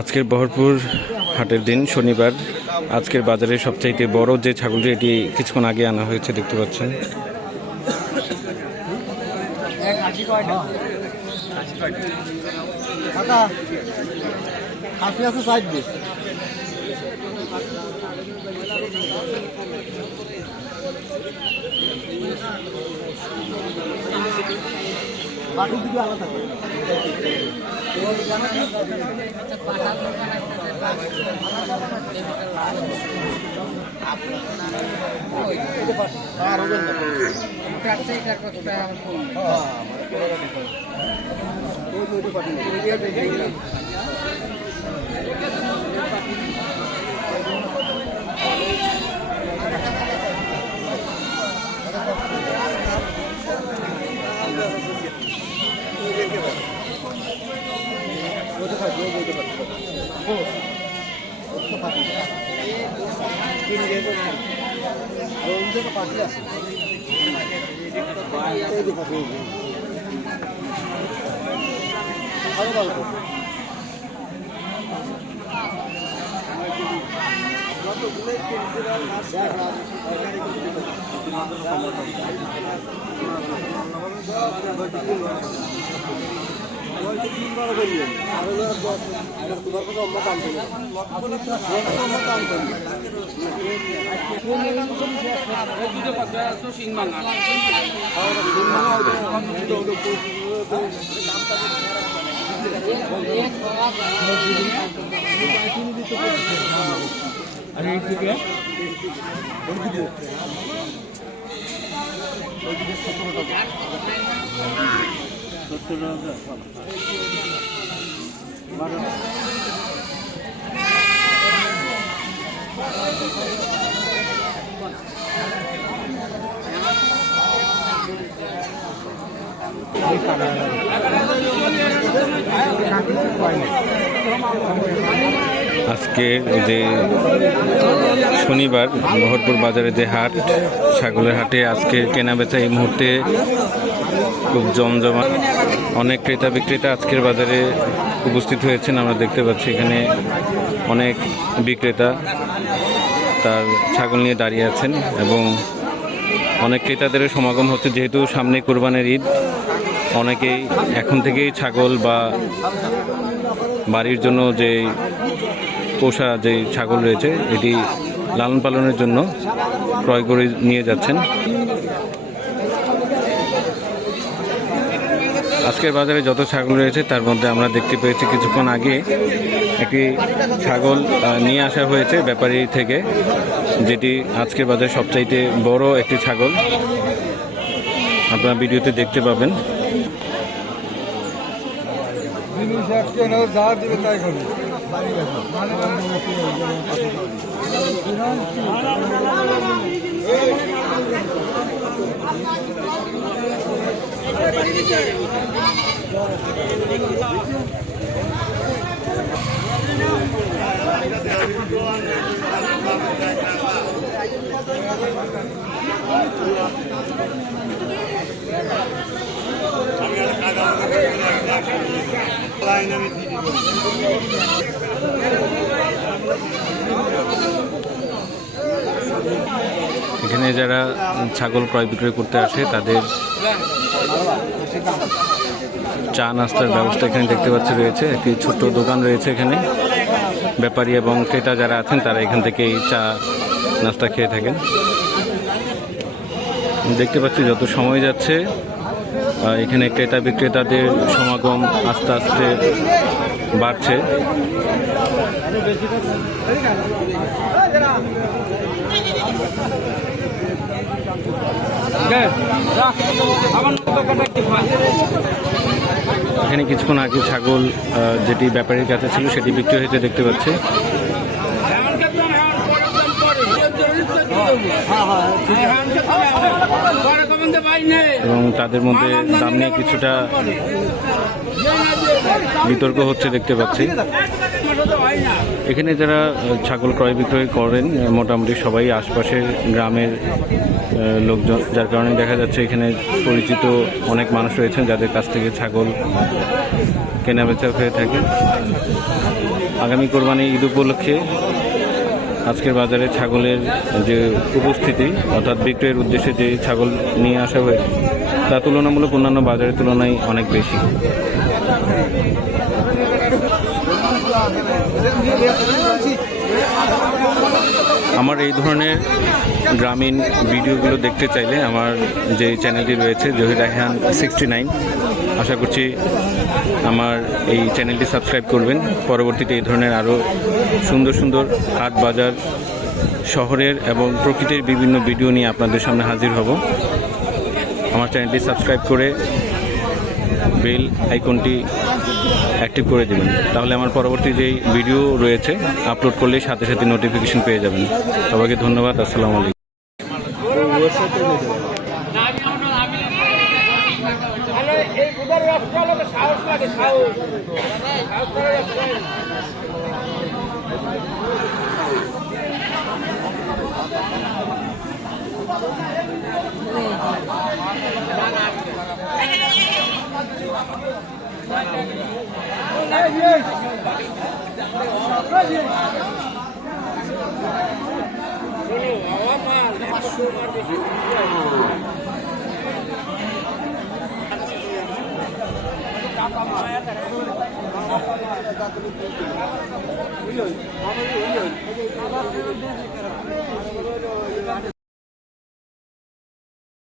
আজকের বহরপুর হাটের দিন শনিবার। আজকের বাজারে সবচাইতে বড় যে ছাগলটি, এটি কিছুক্ষণ আগে আনা হয়েছে, দেখতে পাচ্ছেন। আজকের যে শনিবার বহরপুর বাজারে যে হাট, ছাগলের হাটে আজকের কেনাবেচা এই মুহূর্তে খুব জমজমাট। অনেক ক্রেতা বিক্রেতা আজকের বাজারে উপস্থিত হয়েছেন। আমরা দেখতে পাচ্ছি এখানে অনেক বিক্রেতা তার ছাগল নিয়ে দাঁড়িয়ে আছেন এবং অনেক ক্রেতাদের সমাগম হচ্ছে। যেহেতু সামনে কোরবানির ঈদ, অনেকেই এখন থেকেই ছাগল বা বাড়ির জন্য যে পোষা যে ছাগল রয়েছে এটি লালন পালনের জন্য ক্রয় করে নিয়ে যাচ্ছেন। আজকের বাজারে যত ছাগল রয়েছে তার মধ্যে আমরা দেখতে পেয়েছি কিছুক্ষণ আগে একটি ছাগল নিয়ে আসা হয়েছে ব্যাপারী থেকে, যেটি আজকের বাজারে সবচাইতে বড় একটি ছাগল। আপনারা ভিডিওতে দেখতে পাবেন। এখানে যারা ছাগল ক্রয় বিক্রয় করতে আসে তাদের চা নাস্তার ব্যবস্থা এখানে দেখতে পাচ্ছি রয়েছে। একটি ছোট্ট দোকান রয়েছে এখানে। ব্যাপারী এবং ক্রেতা যারা আছেন তারা এখান থেকে এই চা নাস্তা খেয়ে থাকেন। দেখতে পাচ্ছি যত সময় যাচ্ছে এখানে ক্রেতা বিক্রেতাদের সমাগম আস্তে আস্তে বাড়ছে। এখানে কিছুক্ষণ আগে ছাগল যেটি ব্যাপারীর কাছে ছিল সেটি বিক্রি হয়েছে দেখতে পাচ্ছি। এবং তাদের মধ্যে দাম নিয়ে কিছুটা বিতর্ক হচ্ছে দেখতে পাচ্ছি। এখানে যারা ছাগল ক্রয় বিক্রয় করেন মোটামুটি সবাই আশপাশের গ্রামের লোকজন, যার কারণে দেখা যাচ্ছে এখানে পরিচিত অনেক মানুষ রয়েছেন যাদের কাছ থেকে ছাগল কেনাবেচা হয়ে থাকে। আগামী কোরবানি ঈদ উপলক্ষে আজকের বাজারে ছাগলের যে উপস্থিতি অর্থাৎ বিক্রয়ের উদ্দেশ্যে যে ছাগল নিয়ে আসা হয়েছে তা তুলনামূলক অন্যান্য বাজারের তুলনায় অনেক বেশি। আমার এই ধরনের গ্রামীণ ভিডিওগুলো দেখতে চাইলে আমার যে চ্যানেলটি রয়েছে জহির রায়হান 69, আশা করছি আমার এই চ্যানেলটি সাবস্ক্রাইব করবেন। পরবর্তীতে এই ধরনের আরও সুন্দর সুন্দর হাট বাজার শহরের এবং প্রকৃতির বিভিন্ন ভিডিও নিয়ে আপনাদের সামনে হাজির হব। আমার চ্যানেলটি সাবস্ক্রাইব করে বেল আইকনটি অ্যাক্টিভ করে দেবেন, তাহলে আমার পরবর্তী যেই ভিডিও রয়েছে আপলোড করলেই সাথে সাথে নোটিফিকেশন পেয়ে যাবেন। সবাইকে ধন্যবাদ। আসসালামু আলাইকুম।